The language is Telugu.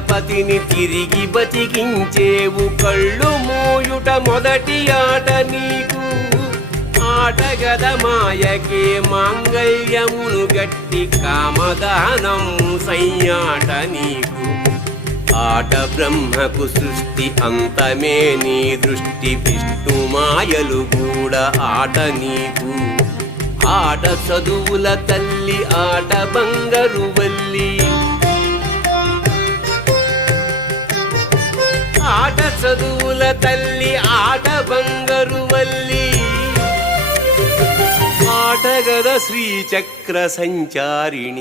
గణపతిని తిరిగి బతికించేవు కళ్ళు మూయుట మొదటి ఆట నీకు ఆటగద మాయకే మాంగళ్యమును గట్టి కామదానం సయ్యాట నీకు ఆట బ్రహ్మకు సృష్టి అంతమే నీ దృష్టి విష్ణు మాయలు కూడా ఆట నీకు ఆట చదువుల తల్లి ఆట బంగారు వల్లి ఆట చదువుల తల్లి ఆట బంగారు వల్లి ఆటగద శ్రీచక్ర సంచారిణి